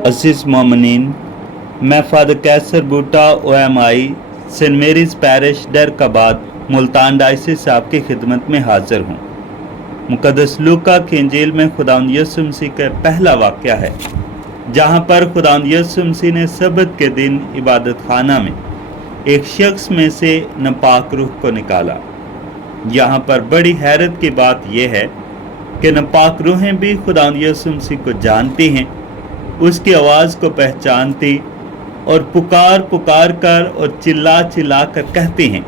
अज़ीज़ मोमिनीन, मैं father Qaiser Boota OMI saint Mary's parish Darkabad Multan diocese से आपकी खिदमत में हाज़िर हूँ। मुक़द्दस लूका की इंजील में खुदावंद यीशु मसीह का पहला वाक़या है जहाँ पर खुदावंद यीशु मसीह ने सबत के दिन इबादत खाना में एक शख्स में से नापाक रूह को निकाला। यहाँ पर बड़ी हैरत की बात यह है कि नापाक रूहें भी खुदावंद यीशु मसीह को जानती हैं, उसकी आवाज़ को पहचानती और पुकार पुकार कर और चिल्ला चिल्ला कर कहती हैं,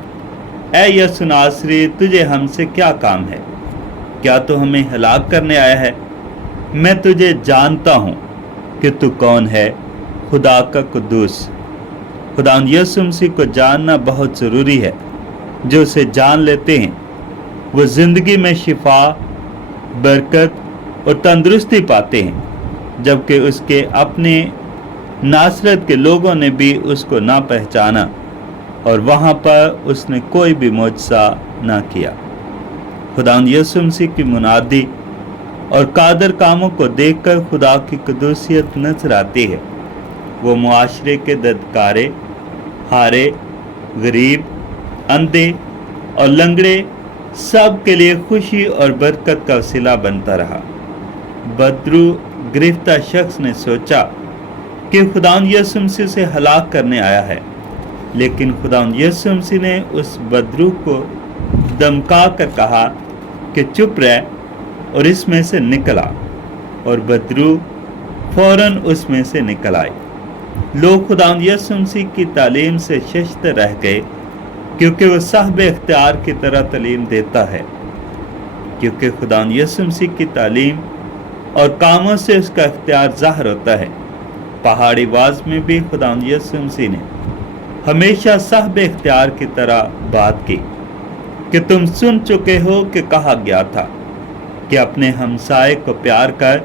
ऐ यीशु नासरी, तुझे हमसे क्या काम है? क्या तू हमें हलाक करने आया है? मैं तुझे जानता हूँ कि तू कौन है, खुदा का कुद्दूस। खुदावंद यीशु मसीह को जानना बहुत ज़रूरी है। जो उसे जान लेते हैं वो ज़िंदगी में शिफा, बरकत और तंदुरुस्ती पाते हैं, जबकि उसके अपने नासरत के लोगों ने भी उसको ना पहचाना और वहाँ पर उसने कोई भी मुआजिज़ा ना किया। खुदावंद यीशु मसीह की मुनादी और कादर कामों को देखकर खुदा की कुदूसियत नजर आती है। वो मुआशरे के ददकारे, हारे, गरीब, अंधे और लंगड़े सब के लिए खुशी और बरकत का वसीला बनता रहा। बदरू गिरफ्तार शख्स ने सोचा कि खुदावंद यीशु मसीह से हलाक करने आया है, लेकिन खुदावंद यीशु मसीह ने उस बदरू को धमका कर कहा कि चुप रह और इसमें से निकल आ, और बदरू फौरन उसमें से निकल आए। लोग खुदावंद यीशु मसीह की तालीम से शश्त रह गए, क्योंकि वह साहब इख्तियार की तरह तालीम देता है। क्योंकि खुदावंद यीशु मसीह की तालीम और कामों से उसका इख्तियार ज़ाहिर होता है। पहाड़ी वाज में भी खुदावंद यीशु मसीह ने हमेशा साहब इख्तियार की तरह बात की कि तुम सुन चुके हो कि कहा गया था कि अपने हमसाए को प्यार कर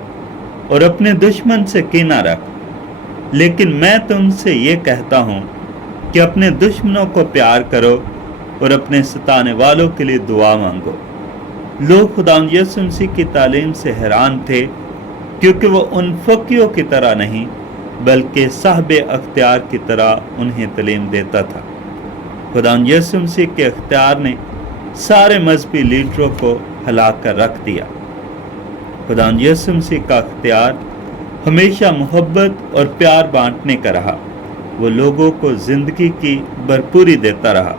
और अपने दुश्मन से कीना रख। लेकिन मैं तुमसे ये कहता हूँ कि अपने दुश्मनों को प्यार करो और अपने सताने वालों के लिए दुआ मांगो। लोग खुदावंद यीशु मसीह की तालीम से हैरान थे, क्योंकि वो उन फकीयों की तरह नहीं बल्कि साहब अख्तियार की तरह उन्हें तालीम देता था। खुदावंद यीशु मसीह के अख्तियार ने सारे मजहबी लीडरों को हलाक कर रख दिया। खुदावंद यीशु मसीह का अख्तियार हमेशा मोहब्बत और प्यार बांटने का रहा। वो लोगों को ज़िंदगी की भरपूरी देता रहा।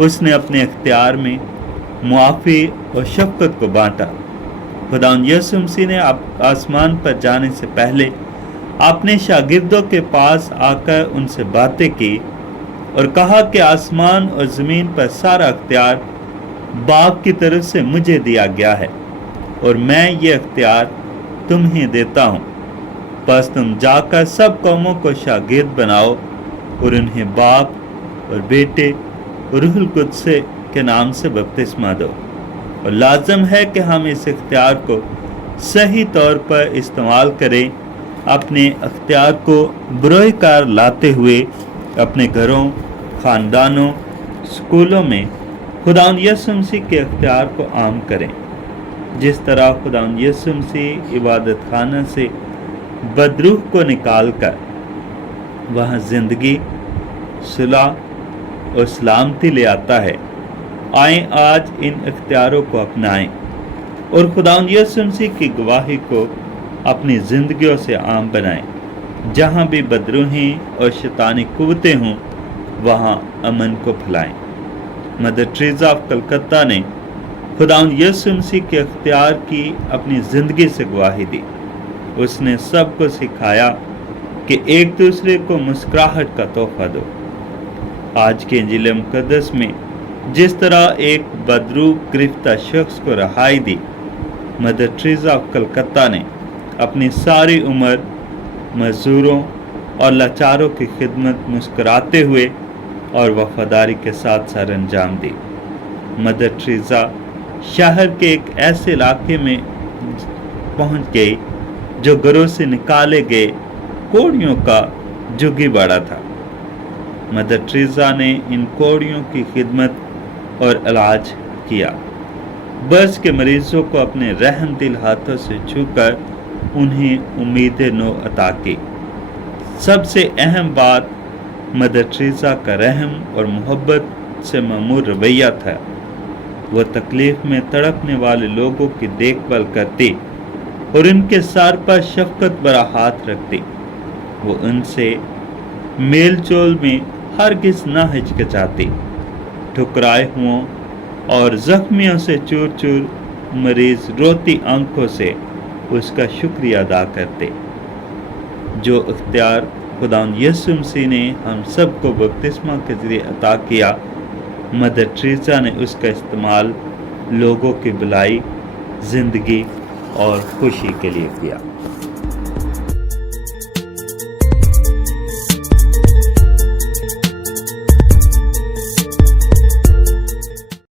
उसने अपने अख्तियार में मुआफ़ी और शफ़क़त को बांटा। खुदावंद यीशु मसीह ने आसमान पर जाने से पहले अपने शागिर्दों के पास आकर उनसे बातें की और कहा कि आसमान और ज़मीन पर सारा अख्तियार बाप की तरफ से मुझे दिया गया है और मैं ये अख्तियार तुम्हें देता हूँ। बस तुम जाकर सब कौमों को शागिर्द बनाओ और उन्हें बाप और बेटे और रूहुल कुद्स के नाम से बपतिस्मा दो। और लाजम है कि हम इस इख्तियार को सही तौर पर इस्तेमाल करें, अपने अख्तियार को बुराई कार लाते हुए अपने घरों, ख़ानदानों, स्कूलों में खुदावंद यीशु मसीह के अख्तियार को आम करें। जिस तरह खुदावंद यीशु मसीह इबादत खाना से बदरूह को निकाल कर वहाँ ज़िंदगी, सुलह और सलामती ले आता है, आए आज इन इख्तियारों को अपनाएं और खुदावंद यीशु मसीह की गवाही को अपनी ज़िंदगियों से आम बनाएं। जहाँ भी बदरूहें और शैतानी कुव्वतें हों वहाँ अमन को फैलाएं। मदर टेरेसा ऑफ कलकत्ता ने खुदावंद यीशु मसीह के अख्तियार की अपनी ज़िंदगी से गवाही दी। उसने सबको सिखाया कि एक दूसरे को मुस्कुराहट का तोहफा दो। आज के इंजील मुक़द्दस में जिस तरह एक बदरू गिरफ्तार शख्स को रहाई दी, मदर टेरेसा ऑफ कलकत्ता ने अपनी सारी उम्र मजदूरों और लाचारों की खिदमत मुस्कुराते हुए और वफादारी के साथ सर अंजाम दी। मदर टेरेसा शहर के एक ऐसे इलाके में पहुंच गई जो घरों से निकाले गए कोढ़ियों का जुगी बाड़ा था। मदर टेरेसा ने इन कोढ़ियों की खिदमत और इलाज किया। बर्स के मरीजों को अपने रहम दिल हाथों से छूकर उन्हें उम्मीद नो अता की। سب سے اہم بات مدر ٹریسا کا رحم اور محبت سے معمور رویہ تھا۔ وہ تکلیف میں تڑپنے والے لوگوں کی دیکھ بھال کرتی اور ان کے سار پر شفقت بھرا ہاتھ رکھتی۔ وہ ان سے میل جول میں ہرگز نہ ہچکچاتی۔ ٹھکرائے ہوں اور زخمیوں سے چور چور مریض روتی آنکھوں سے اس کا شکریہ ادا کرتے۔ جو اختیار خداوند یسوع مسیح نے ہم سب کو بپتسمہ کے ذریعے عطا کیا، مدر ٹریسا نے اس کا استعمال لوگوں کی بھلائی، زندگی اور خوشی کے لیے کیا۔